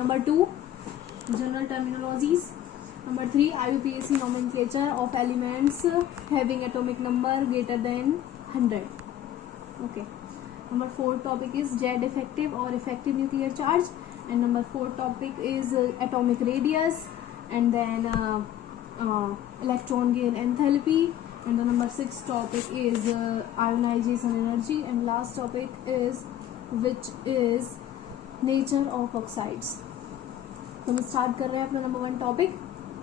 Number 2, general terminologies. Number 3, IUPAC nomenclature of elements having atomic number greater than 100. Okay. Number 4 topic is Z effective or effective nuclear charge, and number 4 topic is atomic radius, and then electron gain enthalpy, and the number 6 topic is ionization energy, and last topic is which is nature of oxides. तो हम start कर रहे हैं अपना number 1 topic,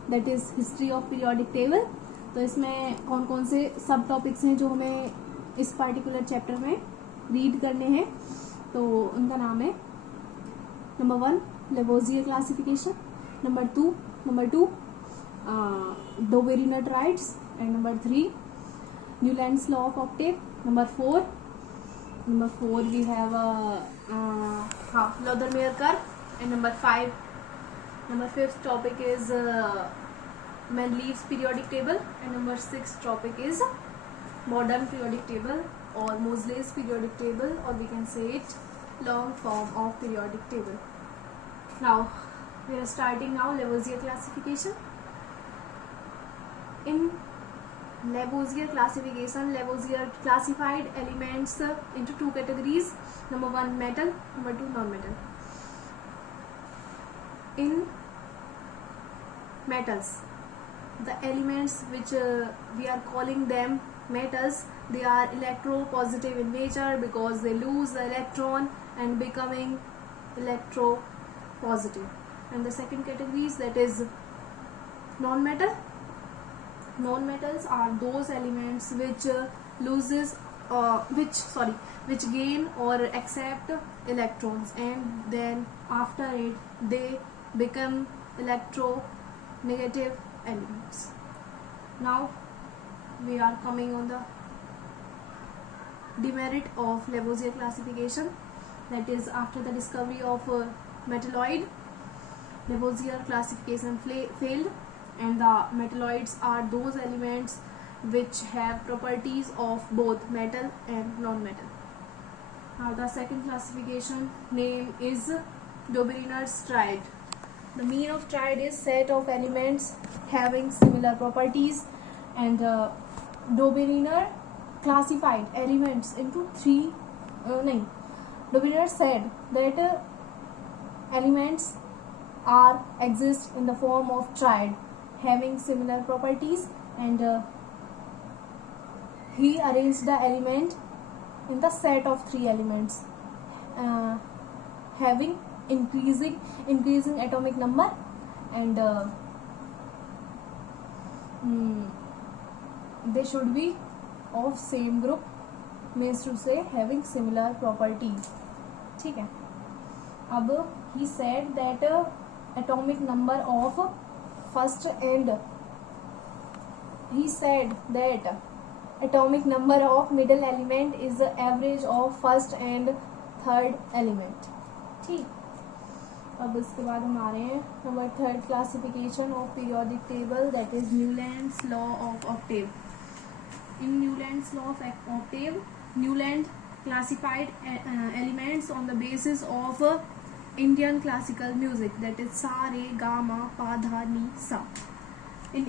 that is history of periodic table. तो इसमें कौन कौन से सब टॉपिक्स हैं जो हमें इस पार्टिकुलर चैप्टर में रीड करने हैं. तो उनका नाम है number 1 Lavoisier classification, number 2 Dobereiner triads, and number 3 Newlands law of Octave, number 4 we have Laudermeier curve, and number 5th topic is Mendeleev's periodic table, and number 6th topic is modern periodic table or Moseley's periodic table, or we can say it long form of periodic table. Now we are starting now Lavoisier classification. In Lavoisier classification, Lavoisier classified elements into 2 categories. Number 1 metal, number 2 non-metal. In metals, the elements which we are calling them metals, they are electropositive in nature because they lose the electron and becoming electropositive. And the second category is that is non-metal. Non-metals are those elements which gain or accept electrons, and then after it they become electronegative elements. Now we are coming on the demerit of Lavoisier classification, that is after the discovery of metalloid, Lavoisier classification failed, and the metalloids are those elements which have properties of both metal and non-metal. Now the second classification name is Dobereiner's triad. The meaning of triad is set of elements having similar properties, and Dobereiner classified elements into Dobereiner said that elements exist in the form of triad having similar properties, and he arranged the element in the set of 3 elements having increasing atomic number, and they should be of same group, means to say having similar properties. ठीक है. अब he said that atomic number of first and he said that atomic number of middle element is the average of first and third element. ठीक. अब इसके बाद हम आ रहे हैं number 3rd classification of periodic table, that is Newlands law of octave. In Newlands law of octave, Newland classified elements on the basis of Indian classical music, that is sa re ga ma pa dha ni sa. In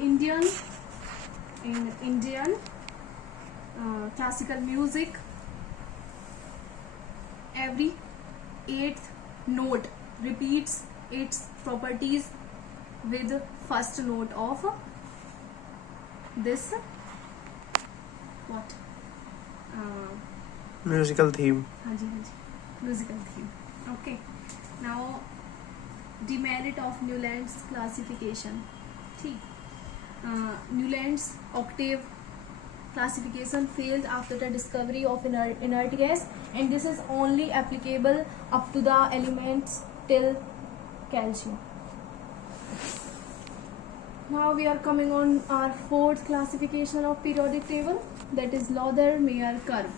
Indian classical music, every 8th note repeats its properties with first note of this what musical theme. हाँ जी musical theme. Okay. Now demerit of Newland's classification. ठीक. Newland's octave classification failed after the discovery of inert gas, and this is only applicable up to the elements till calcium. Now we are coming on our 4th classification of periodic table, that is Laudermeier curve.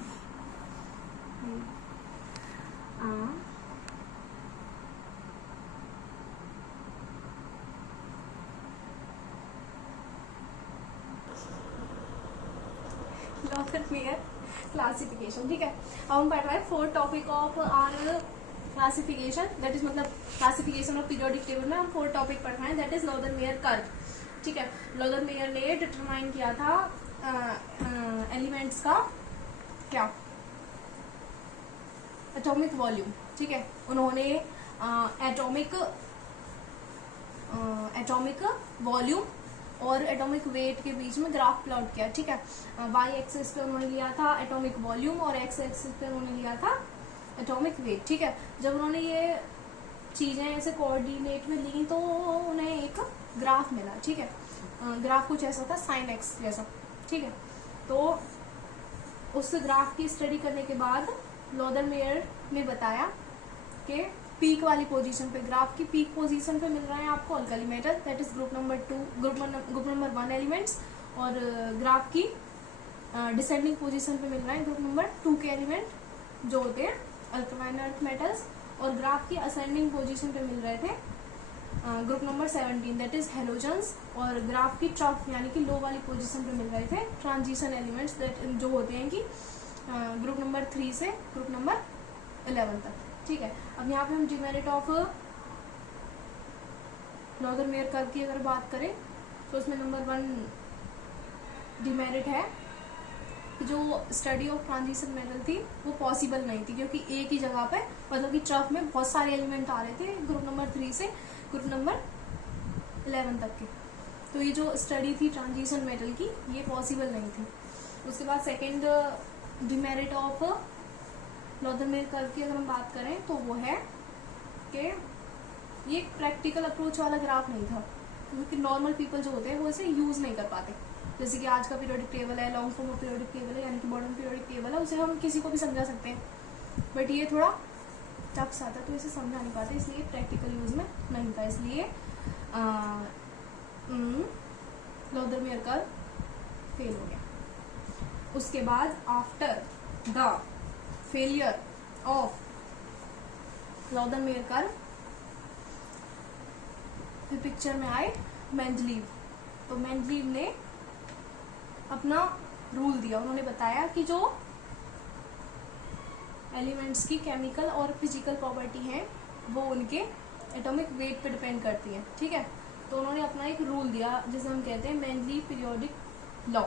Laudermeier classification. ठीक है. अब हम पढ़ रहे हैं 4th topic of our classification, that is मतलब classification of periodic table में हम 4 टॉपिक पढ़ रहे हैं, दैट इज लॉदरमेयर कर्व। ठीक है, लॉदरमेयर ने डिटरमाइन किया था एलिमेंट्स का क्या, एटॉमिक वॉल्यूम। ठीक है, उन्होंने एटॉमिक वॉल्यूम और एटॉमिक वेट के बीच में ग्राफ प्लॉट किया। ठीक है, वाई एक्सिस पे उन्होंने लिया था एटॉमिक वॉल्यूम और एक्स एक्सिस पे उन्होंने लिया था एटॉमिक वेट। ठीक है, जब उन्होंने ये चीजें ऐसे कोऑर्डिनेट में ली तो उन्हें एक ग्राफ मिला। ठीक है, ग्राफ कुछ ऐसा था साइन एक्स जैसा। ठीक है, तो उस ग्राफ की स्टडी करने के बाद लॉदरमेयर ने बताया कि पीक वाली पोजीशन पे, ग्राफ की पीक पोजीशन पे मिल रहा है आपको alkali metal, that is group number 1 elements, और ग्राफ की डिसेंडिंग पोजीशन पे मिल रहा है ग्रुप नंबर 2 के एलिमेंट जो होते हैं अल्कलाइन अर्थ मेटल्स, और ग्राफ की असेंडिंग पोजीशन पे मिल रहे थे group number 17 that is halogens, और ग्राफ की ट्रफ यानी कि लो वाली पोजीशन पे मिल रहे थे ट्रांजिशन एलिमेंट्स जो होते हैं कि ग्रुप नंबर 3 से ग्रुप नंबर 11 तक। ठीक है, अब यहाँ पे हम डिमेरिट ऑफ लॉदरमेयर कर्व की अगर बात करें तो उसमें नंबर 1 डिमेरिट है कि जो स्टडी ऑफ ट्रांजिशन मेटल थी वो पॉसिबल नहीं थी, क्योंकि एक ही जगह पे मतलब कि ट्रफ में बहुत सारे एलिमेंट आ रहे थे ग्रुप नंबर 3 से ग्रुप नंबर 11 तक के, तो ये जो स्टडी थी ट्रांजिशन मेटल की ये पॉसिबल नहीं थी। उसके बाद second demerit of Lothar Meyer curve की अगर हम बात करें तो वो है कि ये प्रैक्टिकल अप्रोच वाला ग्राफ नहीं था, क्योंकि नॉर्मल पीपल जो होते हैं वो इसे यूज नहीं कर पाते। जैसे कि आज का पीरियोडिक टेबल है, long form of periodic table है, यानी कि मॉडर्न पीरियोडिक टेबल है, उसे हम किसी को भी समझा सकते हैं, बट ये थोड़ा टफ सा था तो इसे समझा नहीं पाते, इसलिए प्रैक्टिकल यूज में नहीं था, इसलिए लॉदरमेयर कर्व फेल हो गया। उसके बाद after the failure of Lothar Meyer curve फिर पिक्चर में आए मेंडलीव। तो मेंडलीव ने अपना रूल दिया, उन्होंने बताया कि जो एलिमेंट्स की केमिकल और फिजिकल प्रॉपर्टी है वो उनके एटॉमिक वेट पे डिपेंड करती है। ठीक है, तो उन्होंने अपना एक रूल दिया जिसे हम कहते हैं मेंडलीव पीरियोडिक लॉ,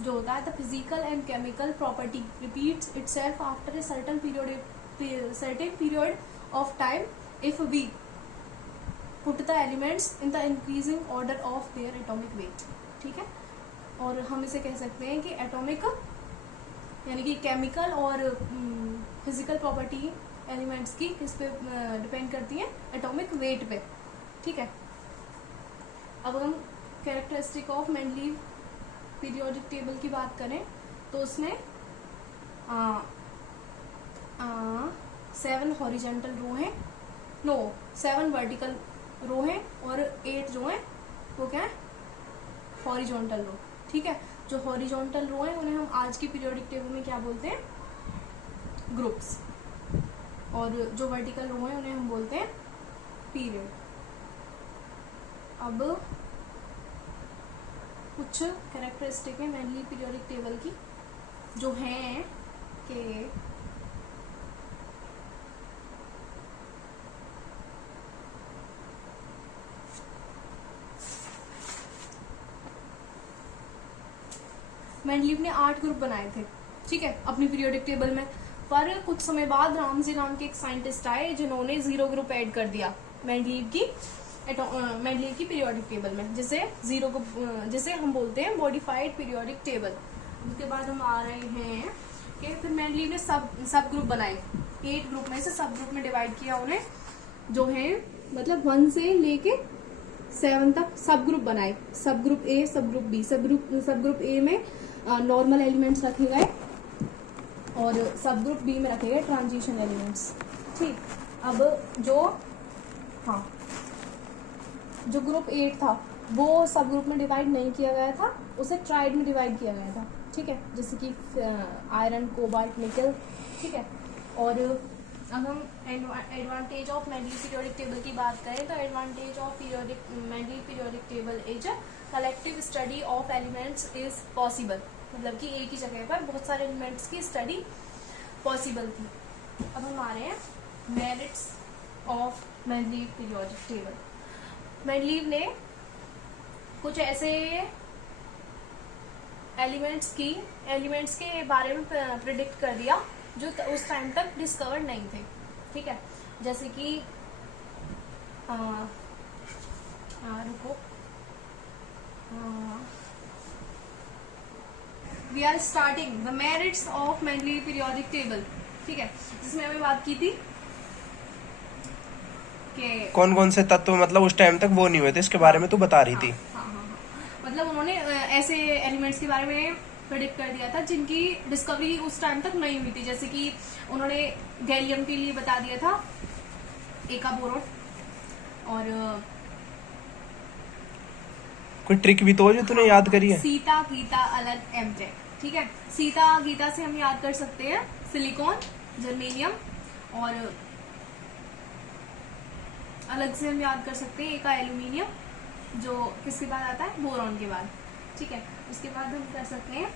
जो होता है the physical and chemical property repeats itself after a certain period of time if we put the elements in the increasing order of their atomic weight. ठीक है, और हम इसे कह सकते हैं कि एटॉमिक यानी कि केमिकल और फिजिकल प्रॉपर्टी एलिमेंट्स की किस पे डिपेंड करती है, एटॉमिक वेट पे। ठीक है, अब हम characteristic of Mendeleev periodic table की बात करें तो उसमें 7 हॉरिजॉन्टल रो हैं, 7 वर्टिकल रो हैं और 8 जो हैं वो क्या है, हॉरिजॉन्टल रो। ठीक है, जो हॉरिजॉन्टल रो हैं उन्हें हम आज की पीरियोडिक टेबल में क्या बोलते हैं, ग्रुप्स, और जो वर्टिकल रो हैं उन्हें हम बोलते हैं पीरियड। अब कुछ कैरेक्टरिस्टिक है मेंडलीव पीरियोडिक टेबल की जो हैं कि मेंडलीव ने 8 ग्रुप बनाए थे। ठीक है, अपनी पीरियोडिक टेबल में, पर कुछ समय बाद रामजे नाम के एक साइंटिस्ट आए जिन्होंने 0 ग्रुप ऐड कर दिया मेंडलीव की पीरियोडिक टेबल में, जिसे हम बोलते हैं मॉडिफाइड पीरियोडिक टेबल। उसके बाद हम आ रहे हैं कि फिर मेंडलीव ने सब ग्रुप बनाए, 8 ग्रुप में से सब ग्रुप में डिवाइड किया उन्हें, जो है मतलब 1 से लेके 7 तक सब ग्रुप बनाए, सब ग्रुप ए, सब ग्रुप बी। सब ग्रुप ए में नॉर्मल एलिमेंट्स रखे गए और सब ग्रुप बी में रखे गए ट्रांजिशन एलिमेंट्स। ठीक, अब जो ग्रुप 8 था वो सब ग्रुप में डिवाइड नहीं किया गया था, उसे ट्राइड में डिवाइड किया गया था। ठीक है, जैसे कि आयरन, कोबाल्ट, निकल। ठीक है, और अब हम advantage of Mendeleev periodic table की बात करें तो advantage of Mendeleev periodic table is collective study of elements is possible, मतलब कि एक ही जगह पर बहुत सारे एलिमेंट्स की स्टडी पॉसिबल थी। अब हम आ रहे हैं merits of Mendeleev periodic table. Mendeleev ने कुछ ऐसे एलिमेंट्स के बारे में प्रिडिक्ट कर दिया जो उस टाइम तक डिस्कवर्ड नहीं थे, ठीक है। जैसे कि रुको, we are starting the merits of Mendeleev periodic table, ठीक है, जिसमें हमें बात की थी कि कौन कौन से तत्व मतलब उस टाइम तक वो नहीं हुए थे, इसके बारे में तू बता रही थी। हाँ। मतलब उन्होंने ऐसे एलिमेंट्स के बारे में प्रेडिक्ट कर दिया था जिनकी डिस्कवरी उस टाइम तक नहीं हुई थी। जैसे कि उन्होंने गैलियम के लिए बता दिया था एका बोरोन, और कोई ट्रिक भी तो हो जो तूने याद करी है। सीता गीता अलग एमटेक, ठीक है। सीता गीता से हम याद कर सकते हैं सिलिकॉन, जर्मेनियम, और अलग से हम याद कर सकते हैं एका एल्यूमिनियम, जो किसके बाद आता है, बोरॉन के बाद, ठीक है। उसके बाद हम कर सकते हैं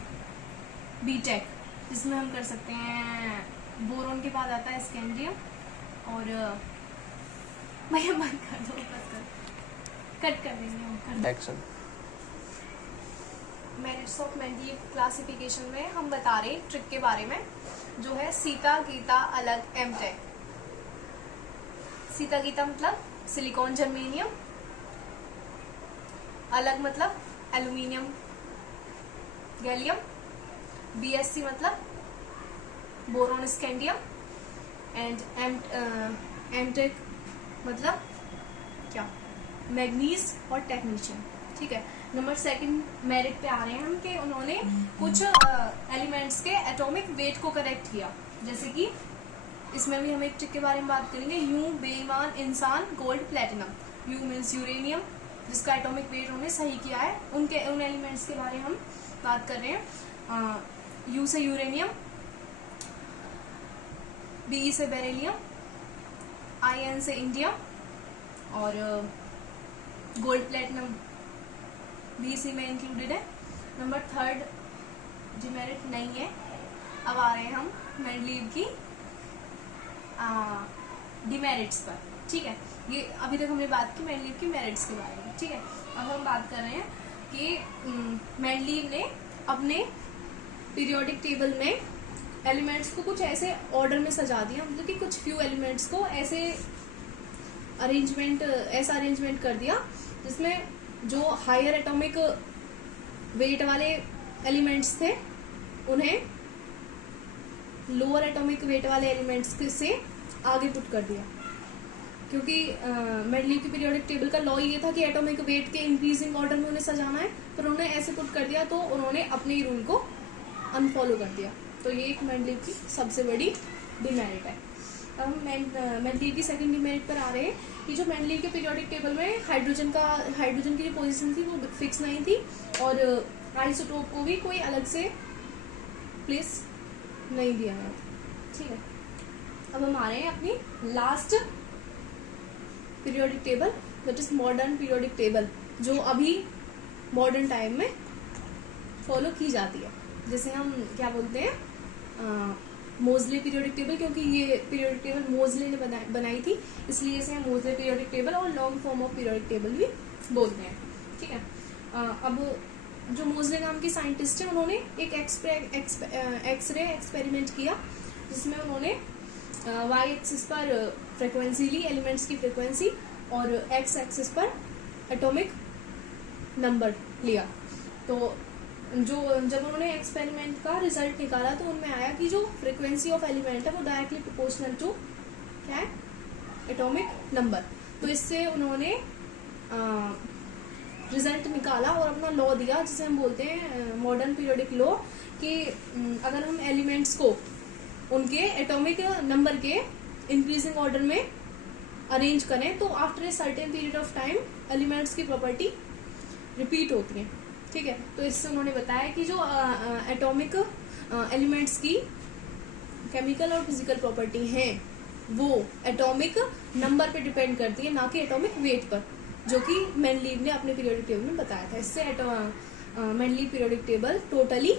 बीटेक, जिसमें हम कर सकते हैं बोरॉन के बाद आता है स्कैंडियम, और भैया बंद कर दो, कट कर देंगे हम, action. Merits of Mendeleev classification में हम बता रहे ट्रिक के बारे में, जो है सीता गीता अलग एमटेक। सीता गीता मतलब सिलिकॉन जर्मेनियम, अलग मतलब एल्यूमिनियम गैलियम, बीएससी मतलब बोरॉन स्कैंडियम, एंड एमटेक मतलब क्या, मैग्नीज और टेक्नीशियम, ठीक है। नंबर सेकंड मेरिट पे आ रहे हैं हम कि उन्होंने कुछ एलिमेंट्स के एटॉमिक वेट को करेक्ट किया। जैसे कि इसमें भी हम एक ट्रिक के बारे में बात करेंगे, यू बेईमान इंसान gold platinum. You means uranium, जिसका एटॉमिक वेट उन्होंने सही किया है, उन एलिमेंट्स के बारे में हम बात कर रहे हैं। यू से यूरेनियम, बी से बेरिलियम, आईएन से इंडियम, और गोल्ड प्लेटिनम बी सी में इंक्लूडेड है। नंबर थर्ड जो मेरिट नहीं है, अब आ रहे हैं हम मेंडलीव की डिमेरिट्स पर, ठीक है। ये अभी तक हमने बात की मेंडलीव की मेरिट्स के बारे में, ठीक है। अब हम बात कर रहे हैं कि मेंडलीव ने अपने पीरियोडिक टेबल में एलिमेंट्स को कुछ ऐसे ऑर्डर में सजा दिया, मतलब कि कुछ फ्यू एलिमेंट्स को ऐसा अरेंजमेंट कर दिया जिसमें जो हायर एटॉमिक वेट वाले एलिमेंट्स थे उन्हें लोअर एटॉमिक वेट वाले एलिमेंट्स से आगे पुट कर दिया। क्योंकि मेंडलीव की पीरियोडिक टेबल का लॉ ये था कि एटॉमिक वेट के इंक्रीजिंग ऑर्डर में उन्हें सजाना है, पर उन्होंने ऐसे पुट कर दिया तो उन्होंने अपने ही रूल को अनफॉलो कर दिया। तो ये एक मेंडलीव की सबसे बड़ी डिमेरिट है। अब हम मेंडलीव की सेकंड डिमेरिट पर आ रहे हैं कि जो मेंडलीव के पीरियोडिक टेबल में हाइड्रोजन की जो पोजीशन थी वो फिक्स नहीं थी, और आइसोटोप को भी कोई अलग से प्लेस नहीं दिया गया, ठीक है। अब हम आ रहे हैं अपनी last periodic table, that is modern periodic table, जो अभी मॉडर्न टाइम में फॉलो की जाती है, जिसे हम क्या बोलते हैं, मोजले पीरियोडिक टेबल। क्योंकि ये पीरियोडिक टेबल मोजले ने बनाई थी, इसलिए इसे हम मोजले पीरियोडिक टेबल और long form of periodic table भी बोलते हैं, ठीक है। अब जो मोजले नाम के साइंटिस्ट हैं, उन्होंने एक एक्सरे एक्सपेरिमेंट किया, जिसमें उन्होंने वाई एक्सिस पर फ्रिक्वेंसी ली, एलिमेंट्स की फ्रिक्वेंसी, और एक्स एक्सिस पर एटॉमिक नंबर लिया। तो जब उन्होंने एक्सपेरिमेंट का रिजल्ट निकाला तो उनमें आया कि जो फ्रीक्वेंसी ऑफ एलिमेंट है वो डायरेक्टली प्रोपोर्शनल टू क्या है, एटॉमिक नंबर। तो इससे उन्होंने रिजल्ट निकाला और अपना लॉ दिया, जिसे हम बोलते हैं मॉडर्न पीरियोडिक लॉ, कि अगर हम एलिमेंट्स को उनके एटॉमिक नंबर के इंक्रीजिंग ऑर्डर में अरेंज करें तो after a certain period of time elements की प्रॉपर्टी रिपीट होती है, ठीक है। तो इससे उन्होंने बताया कि जो एटॉमिक एलिमेंट्स की केमिकल और फिजिकल प्रॉपर्टी हैं वो एटॉमिक नंबर पे डिपेंड करती है, ना कि एटॉमिक वेट पर, जो कि मेंडलीव ने अपने पीरियोडिक टेबल में बताया था। इससे Mendeleev periodic table totally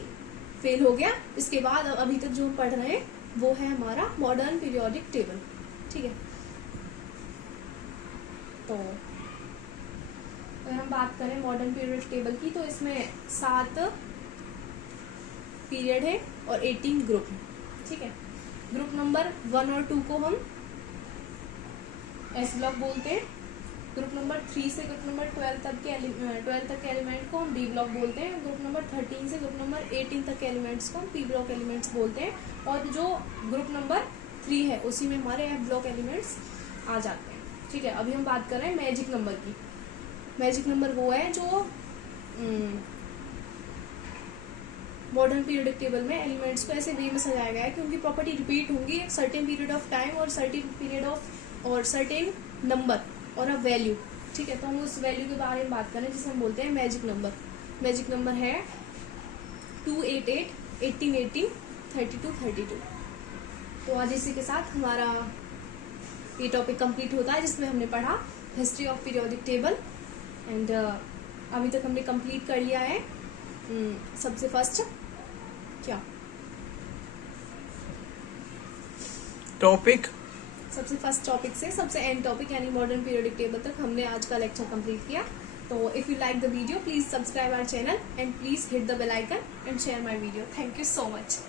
fail हो गया। इसके बाद अभी तक जो हम पढ़ रहे हैं वो है हमारा मॉडर्न पीरियोडिक टेबल, ठीक है। तो अगर हम बात करें मॉडर्न पीरियोडिक टेबल की, तो इसमें 7 पीरियड है और 18 ग्रुप है, ठीक है। ग्रुप नंबर 1 और 2 को हम एस ब्लॉक बोलते हैं। ग्रुप नंबर 3 से ग्रुप नंबर 12 तक के एलिमेंट को हम डी ब्लॉक बोलते हैं। ग्रुप नंबर 13 से ग्रुप नंबर 18 तक के एलिमेंट्स को हम पी ब्लॉक एलिमेंट्स बोलते हैं। और जो ग्रुप नंबर 3 है उसी में हमारे एफ ब्लॉक एलिमेंट्स आ जाते हैं, ठीक है। अभी हम बात कर रहे हैं मैजिक नंबर की। मैजिक नंबर वो है जो मॉडर्न पीरियोडिक टेबल में एलिमेंट्स को ऐसे वे में सजाया गया है कि उनकी प्रॉपर्टी रिपीट होंगी एक सर्टेन पीरियड ऑफ टाइम और सर्टेन पीरियड ऑफ और सर्टेन नंबर और अ वैल्यू, ठीक है। तो हम उस वैल्यू के बारे में बात करें जिसे हम बोलते हैं मैजिक नंबर। मैजिक नंबर है 288, 18, 18, 32, 32। तो आज इसी के साथ हमारा ये टॉपिक कंप्लीट होता है जिसमें हमने पढ़ा history of periodic table. And अभी तक हमने कंप्लीट कर लिया है सबसे फर्स्ट क्या टॉपिक, सबसे फर्स्ट टॉपिक से सबसे एंड टॉपिक यानी मॉडर्न पीरियोडिक टेबल तक हमने आज का लेक्चर कंप्लीट किया। तो if you like the video please subscribe our channel and please hit the bell icon and share my video. Thank you so much.